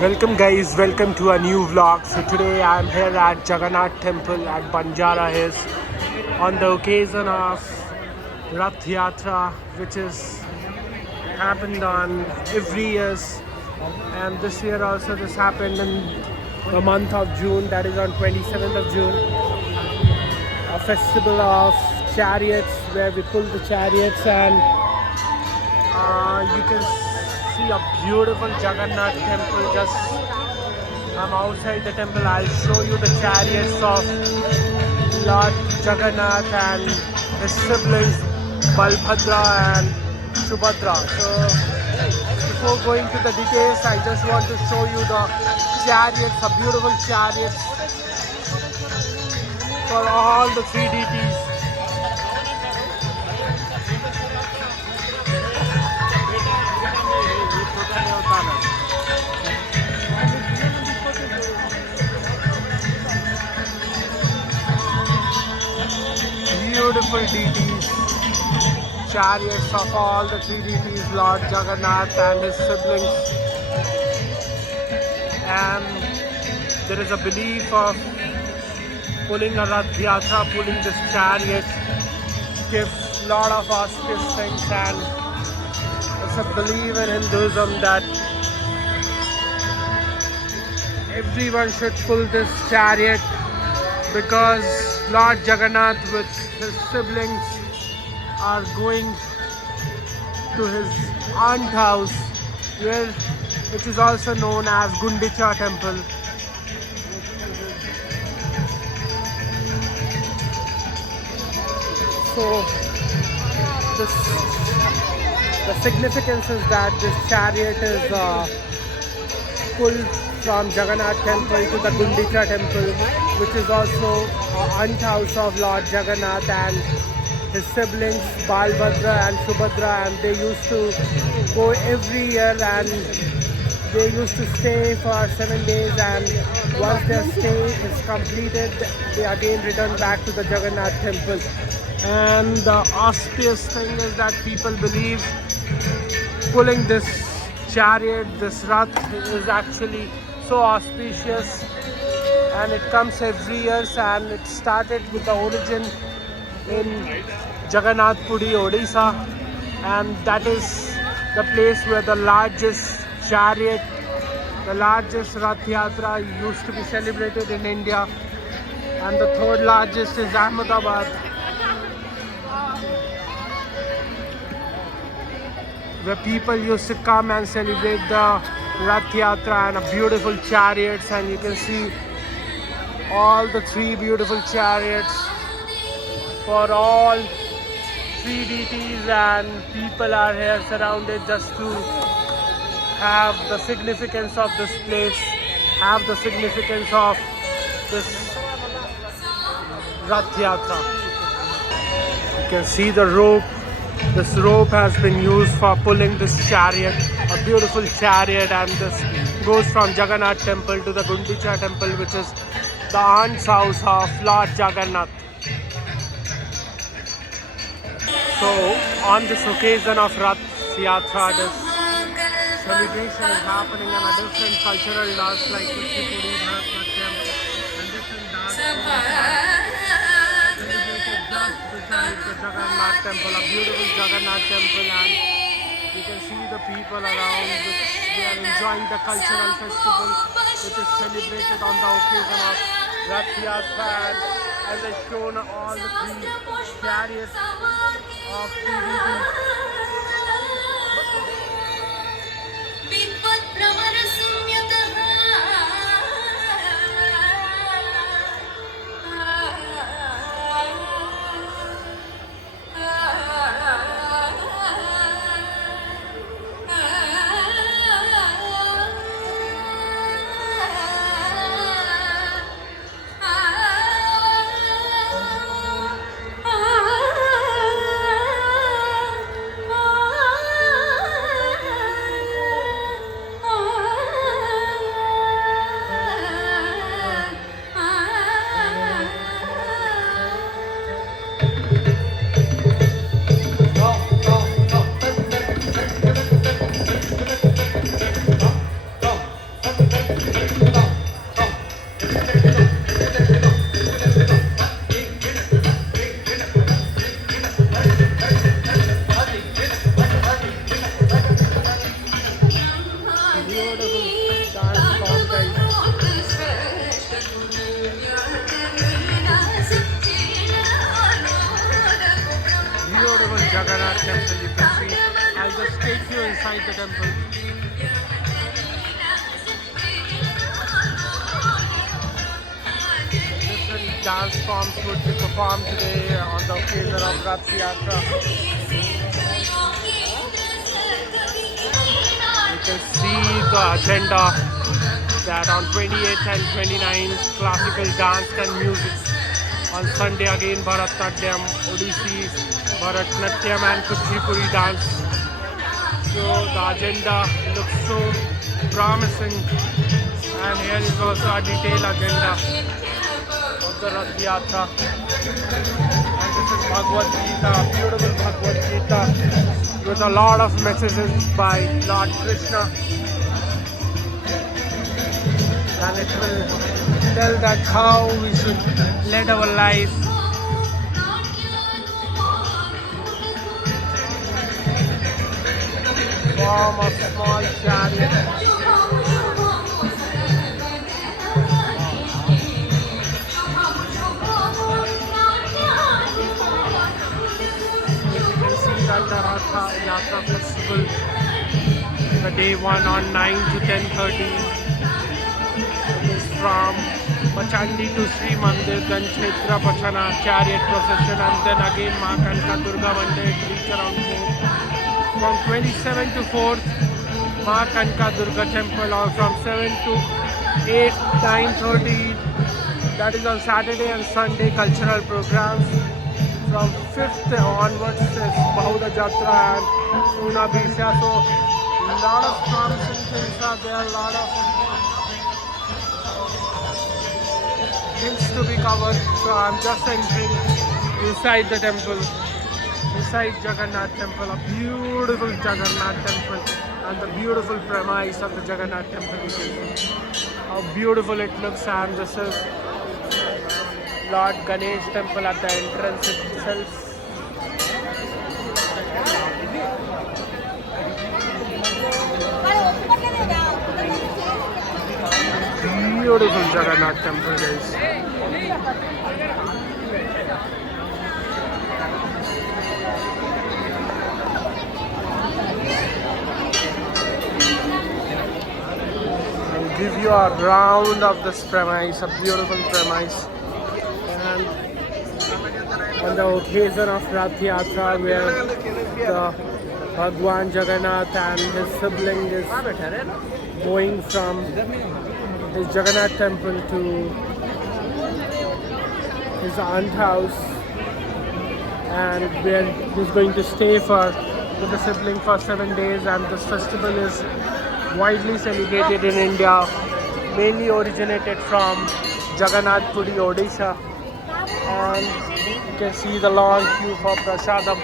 Welcome guys, welcome to a new vlog. So today I am here at Jagannath Temple at Banjara Hills on the occasion of Rath Yatra, which is happened on every year, and this year also this happened in the month of June, that is on 27th of June, a festival of chariots where we pull the chariots, and you can see a beautiful Jagannath temple. Just I'm outside the temple. I'll show you the chariots of Lord Jagannath and his siblings Balbhadra and Subhadra. So before going to the details, I just want to show you the chariots, the beautiful chariots for all the three deities. Beautiful deities, chariots of all the three deities, Lord Jagannath and his siblings. And there is a belief of pulling a Rath Yatra, pulling this chariot gives lot of auspicious things, and it's a belief in Hinduism that everyone should pull this chariot because Lord Jagannath with his siblings are going to his aunt house, which is also known as Gundicha Temple. So the significance is that this chariot is pulled from Jagannath Temple to the Gundicha Temple, which is also aunt house of Lord Jagannath and his siblings Balbhadra and Subhadra, and they used to go every year, and they used to stay for 7 days, and once their stay is completed, they again return back to the Jagannath Temple. And the auspicious thing is that people believe pulling this chariot, this Rath, is actually so auspicious, and it comes every year, and it started with the origin in Jagannath Puri, Odisha, and that is the place where the largest chariot, the largest Rath Yatra used to be celebrated in India, and the third largest is Ahmedabad, where people used to come and celebrate the Rath Yatra and a beautiful chariots, and you can see all the three beautiful chariots for all three deities, and people are here surrounded just to have the significance of this place, have the significance of this Rath Yatra. You can see the rope. This rope has been used for pulling this chariot, a beautiful chariot, and this goes from Jagannath Temple to the Gundicha Temple, which is the aunt's house of Lord Jagannath. So on this occasion of Rath Yatra, this celebration is happening, and a different cultural dance like Kuchipudi, Bharatanatyam, and different dance celebrated just beside the Jagannath Temple, a beautiful Jagannath Temple, and you can see the people around which they are enjoying the cultural festival which is celebrated on the occasion of Rath Yatra. And as I shown all the three chariots of three deities. beautiful dance form, guys. Beautiful Jagannath temple, you can see. I'll just take you inside the temple. Different dance forms would be performed today on the occasion of Rath Yatra. You can see the agenda that on 28th and 29th classical dance and music. On Sunday again Bharatnatyam, Odissi, Bharatnatyam and Kuchipuri dance. So the agenda looks so promising, and here is also a detailed agenda of the Rath Yatra. And this is Bhagavad Gita, beautiful Bhagavad Gita with a lot of messages by Lord Krishna. And it will tell that how we should lead our life. Form of small chariot. You can see that the Ratha Yatra festival, the day 1 on 9 to 10:30. Is from Machandi to Sri Mandir, then Kshetra Pachana, chariot procession, and then again Ma Kanka Durga Monday to reach around 4. From 27 to 4th, Ma Kanka Durga temple, or from 7 to 8, 9:30. That is on Saturday and Sunday cultural programs. From 5th onwards is Bahuda Jatra and Suna Bisha. So a lot of promising things are there, a lot of things to be covered. So I'm just entering inside the temple, inside Jagannath temple, a beautiful Jagannath temple, and the beautiful premise of the Jagannath temple. You can see how beautiful it looks, and this is Lord Ganesh temple at the entrance itself. Beautiful Jagannath temple, guys. I'll give you a round of this premise, a beautiful premise. And on the occasion of Rath Yatra, where the Bhagwan Jagannath and his sibling is going from his Jagannath temple to his aunt house, and where he's going to stay with the sibling for 7 days. And this festival is widely celebrated in India, mainly originated from Jagannath Puri, Odisha. And you can see the long queue for prasadam.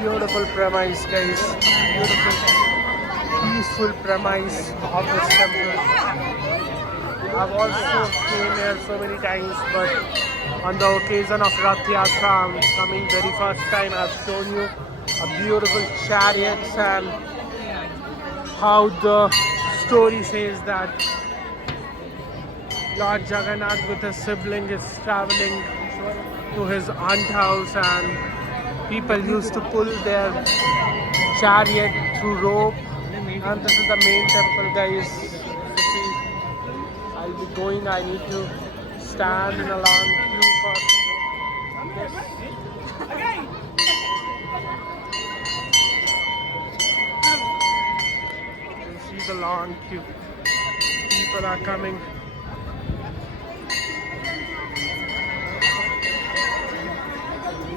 Beautiful premise, guys. Beautiful, peaceful premise of this temple. I've also came here so many times, but on the occasion of Rath Yatra, I'm coming very first time. I've shown you a beautiful chariots and how the story says that Lord Jagannath with his sibling is traveling to his aunt house, and people used to pull their chariot through rope. And this is the main temple, guys. You see, I'll be going. I need to stand in a long queue for this. You see the long queue. People are coming.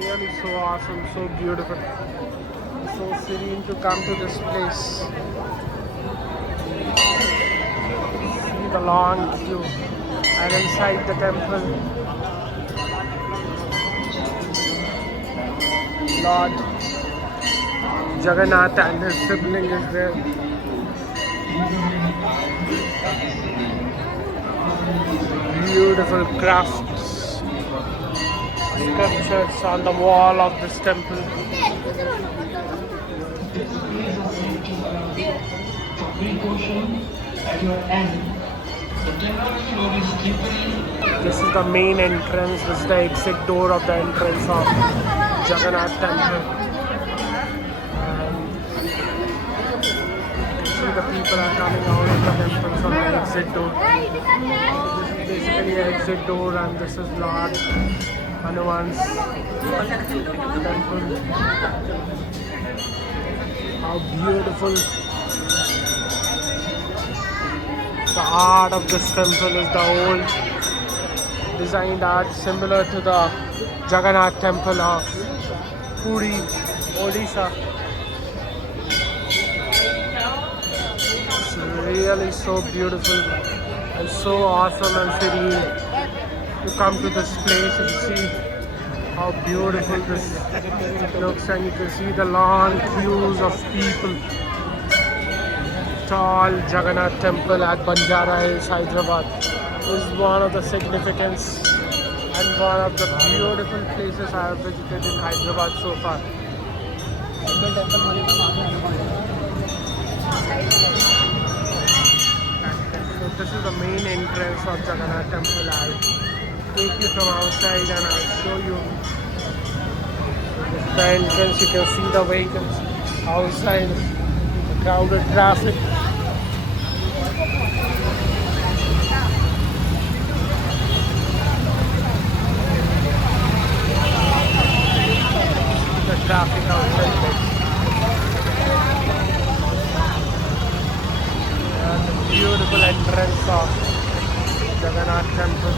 Really so awesome, so beautiful, so serene to come to this place. See the long queue, and inside the temple, Lord Jagannath and his sibling is there. Beautiful crafts, sculptures on the wall of this temple. This is the main entrance. This is the exit door of the entrance of Jagannath Temple. See the people are coming out of the temple from the exit door. This is basically the exit door, and this is Lord Hanuman's temple. How beautiful! The art of this temple is the old designed art similar to the Jagannath temple of Puri, Odisha. It's really so beautiful and so awesome and serene. You come to this place and see how beautiful this looks, and you can see the long queues of people. Tall Jagannath Temple at Banjara Hills, Hyderabad is one of the significance and one of the beautiful places I have visited in Hyderabad so far. So this is the main entrance of Jagannath Temple. I'll take you from outside and I'll show you the entrance. You can see the vehicles outside, the crowded traffic. The traffic outside. And the beautiful entrance of Jagannath Temple.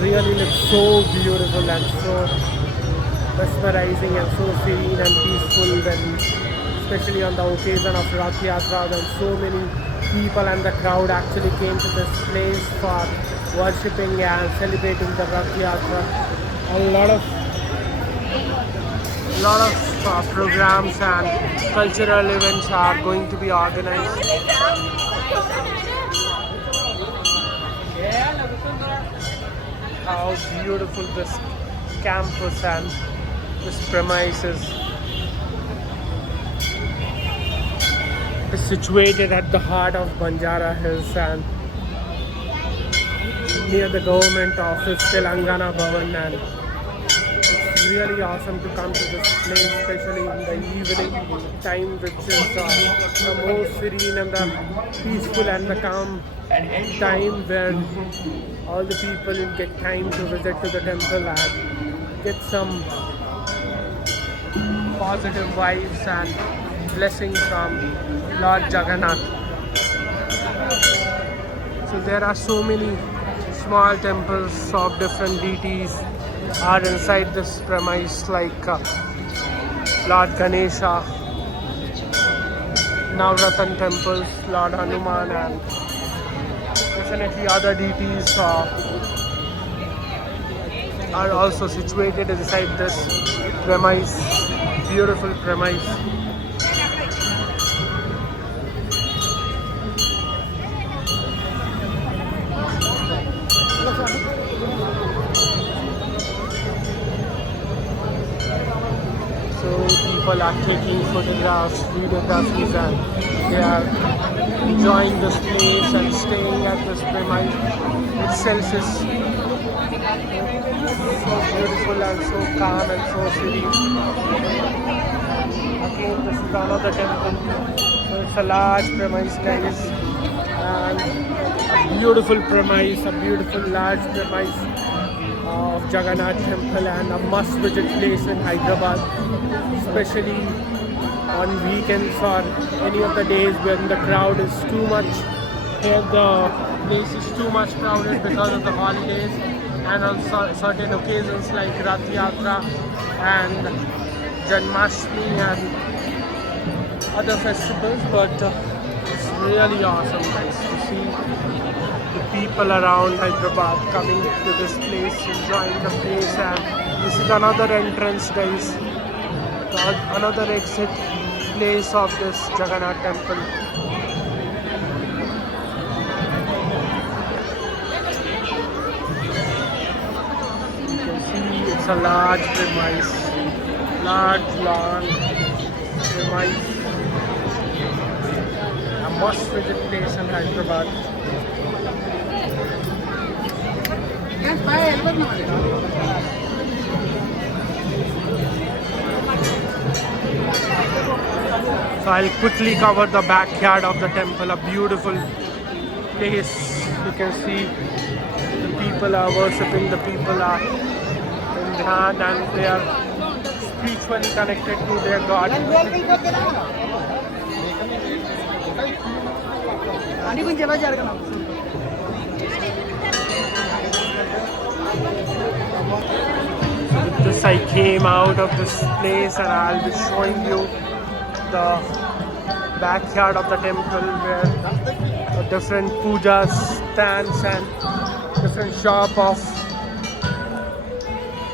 Really looks so beautiful and so mesmerizing and so serene and peaceful when, especially on the occasion of Rath Yatra, when so many people and the crowd actually came to this place for worshipping and celebrating the Rath Yatra. A lot of programs and cultural events are going to be organized. How beautiful this campus and this premises is situated at the heart of Banjara Hills and near the government office Telangana Bhavan, and it's really awesome to come to this place, especially in the evening time, which is the most serene and the peaceful and the calm time where all the people will get time to visit to the temple and get some positive vibes and blessings from Lord Jagannath. So there are so many small temples of different deities are inside this premise, like Lord Ganesha, Navratan temples, Lord Hanuman, and definitely other deities are also situated inside this premise, beautiful premise. So people are taking photographs, videographies, and they are enjoying this place and staying at this premise itself is so beautiful and so calm and so serene. Again, this is another temple. So it's a large premise, guys, and a beautiful premise, a beautiful large premise of Jagannath Temple, and a must-visit place in Hyderabad, especially on weekends or any of the days when the crowd is too much. Here the place is too much crowded because of the holidays and on certain occasions like Rath Yatra and Janmashtami and other festivals. But it's really awesome, guys, to see the people around Hyderabad coming to this place, enjoying the place. And this is another entrance, guys, another exit place of this Jagannath Temple. It's a large premise, large lawn premise. A must-visit place in Hyderabad. So I'll quickly cover the backyard of the temple, a beautiful place. You can see the people are worshipping, the people are in dhyan and they are spiritually connected to their God. With this I came out of this place and I'll be showing you the backyard of the temple where different puja stands and different shop of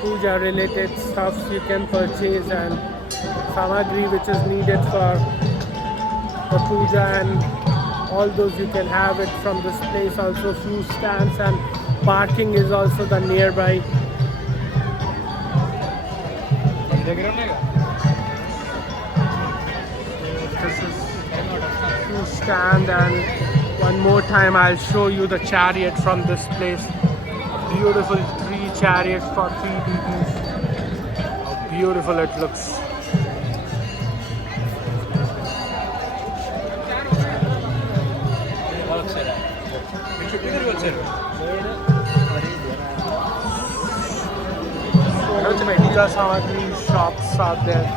puja related stuffs you can purchase and samagri which is needed for puja and all those you can have it from this place. Also few stands and parking is also the nearby. This is few stand and one more time I'll show you the chariot from this place. Beautiful 3 chariots for 3 deities. How beautiful it looks. Puja samagri shops are there.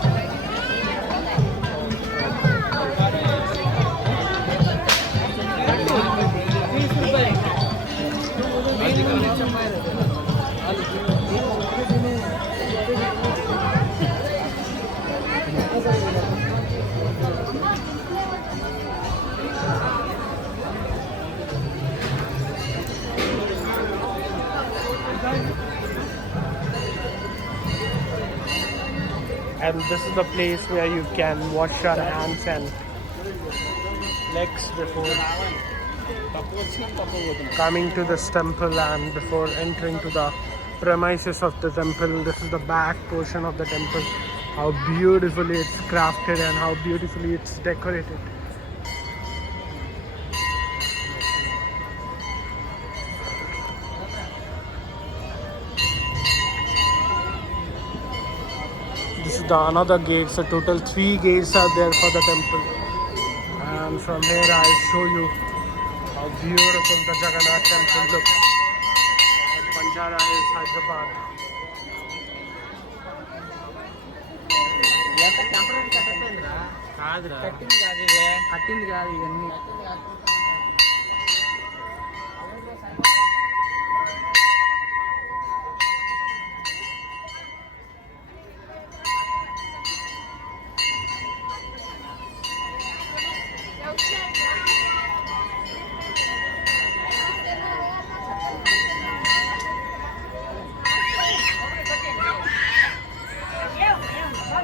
And this is the place where you can wash your hands and legs before coming to this temple and before entering to the premises of the temple. This is the back portion of the temple. How beautifully it's crafted and how beautifully it's decorated. This is the another gate. So total 3 gates are there for the temple. And from here I'll show you how beautiful the Jagannath temple looks. Banjara Hills, Hyderabad. కట్టింది కాదు ఇవన్నీ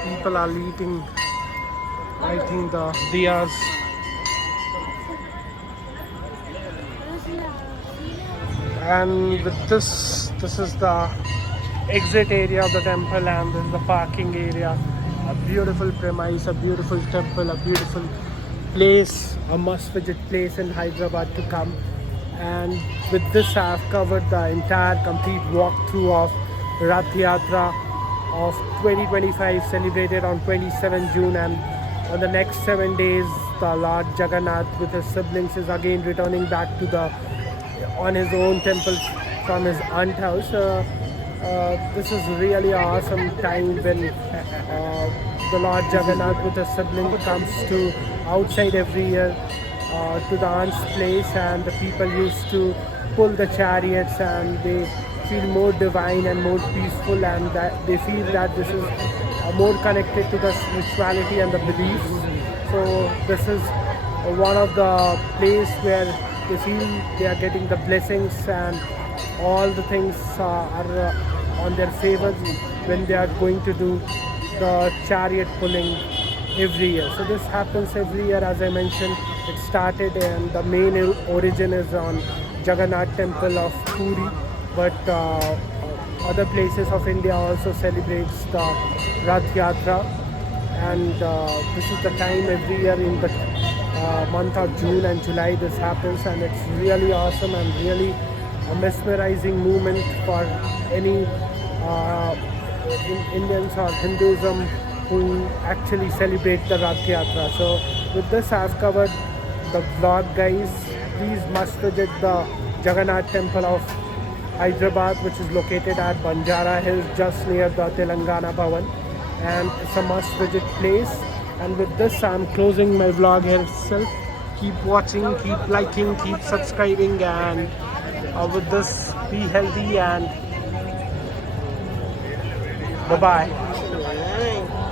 People are lighting the diyas. And with this is the exit area of the temple and this is the parking area. A beautiful premise, a beautiful temple, a beautiful place, a must visit place in Hyderabad to come. And with this I have covered the entire complete walkthrough of Rath Yatra of 2025 celebrated on 27 June, and on the next 7 days the Lord Jagannath with his siblings is again returning back to the on his own temple from his aunt house. This is really an awesome time when the Lord Jagannath with his sibling comes to outside every year to the aunt's place, and the people used to pull the chariots and they feel more divine and more peaceful, and that they feel that this is more connected to the spirituality and the beliefs. So this is one of the place where they feel they are getting the blessings and all the things are on their favor when they are going to do the chariot pulling every year. So this happens every year, as I mentioned. It started and the main origin is on Jagannath temple of Puri, but other places of India also celebrates the Rath Yatra, and this is the time every year in the month of June and July this happens, and it's really awesome and really a mesmerizing moment for any Indians or Hinduism who actually celebrate the Rath Yatra. So with this I've covered the vlog, guys. Please must visit the Jagannath temple of Hyderabad, which is located at Banjara Hills, just near the Telangana Bhavan, and it's a must visit place. And with this I'm closing my vlog here itself. Keep watching, keep liking, keep subscribing, and with this be healthy and bye bye.